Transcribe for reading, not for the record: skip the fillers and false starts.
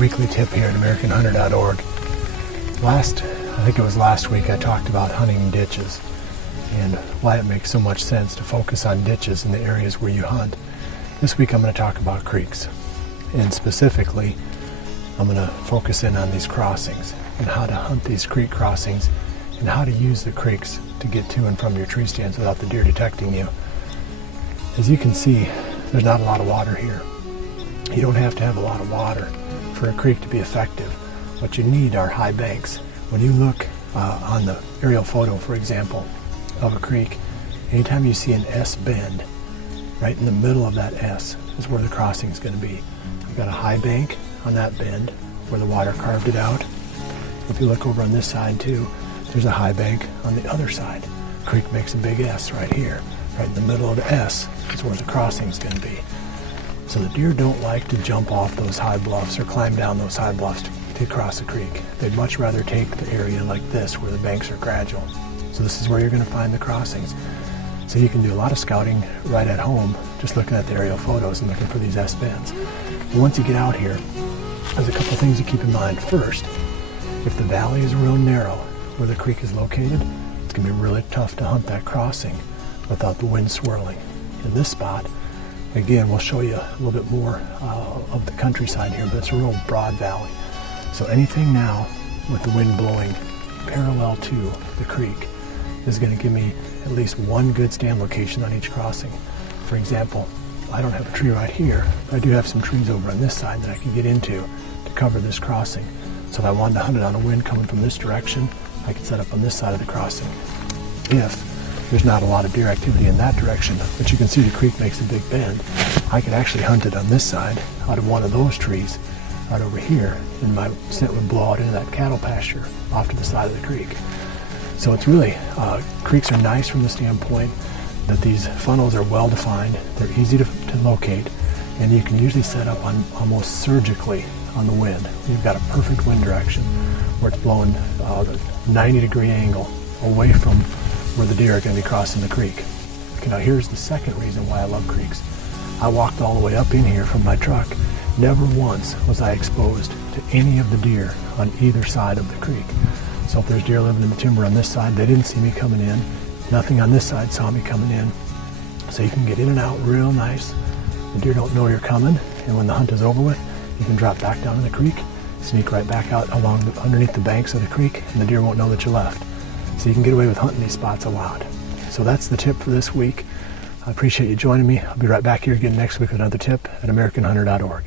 weekly tip here at AmericanHunter.org. I think it was last week, I talked about hunting ditches and why it makes so much sense to focus on ditches in the areas where you hunt. This week I'm going to talk about creeks, and specifically I'm going to focus in on these crossings and how to hunt these creek crossings and how to use the creeks to get to and from your tree stands without the deer detecting you. As you can see, there's not a lot of water here. You don't have to have a lot of water for a creek to be effective. What you need are high banks. When you look on the aerial photo, for example, of a creek, anytime you see an S bend, right in the middle of that S is where the crossing is going to be. You've got a high bank on that bend where the water carved it out. If you look over on this side too, there's a high bank on the other side. The creek makes a big S right here. Right in the middle of the S is where the crossing is going to be. So the deer don't like to jump off those high bluffs or climb down those high bluffs to cross a creek. They'd much rather take the area like this where the banks are gradual. So this is where you're going to find the crossings. So you can do a lot of scouting right at home, just looking at the aerial photos and looking for these S bends. But once you get out here, there's a couple things to keep in mind. First, if the valley is real narrow where the creek is located, it's going to be really tough to hunt that crossing without the wind swirling. In this spot, again, we'll show you a little bit more of the countryside here, but it's a real broad valley. So anything now with the wind blowing parallel to the creek is going to give me at least one good stand location on each crossing. For example, I don't have a tree right here, but I do have some trees over on this side that I can get into to cover this crossing. So if I wanted to hunt it on a wind coming from this direction, I can set up on this side of the crossing. If there's not a lot of deer activity in that direction, but you can see the creek makes a big bend, I could actually hunt it on this side out of one of those trees right over here, and my scent would blow out into that cattle pasture off to the side of the creek. So it's really, creeks are nice from the standpoint that these funnels are well defined, they're easy to locate, and you can usually set up on almost surgically on the wind. You've got a perfect wind direction where it's blowing a 90-degree angle away from where the deer are going to be crossing the creek. Okay, now here's the second reason why I love creeks. I walked all the way up in here from my truck. Never once was I exposed to any of the deer on either side of the creek. So if there's deer living in the timber on this side, they didn't see me coming in. Nothing on this side saw me coming in. So you can get in and out real nice. The deer don't know you're coming, and when the hunt is over with, you can drop back down in the creek, sneak right back out underneath the banks of the creek, and the deer won't know that you left. So you can get away with hunting these spots a lot. So that's the tip for this week. I appreciate you joining me. I'll be right back here again next week with another tip at AmericanHunter.org.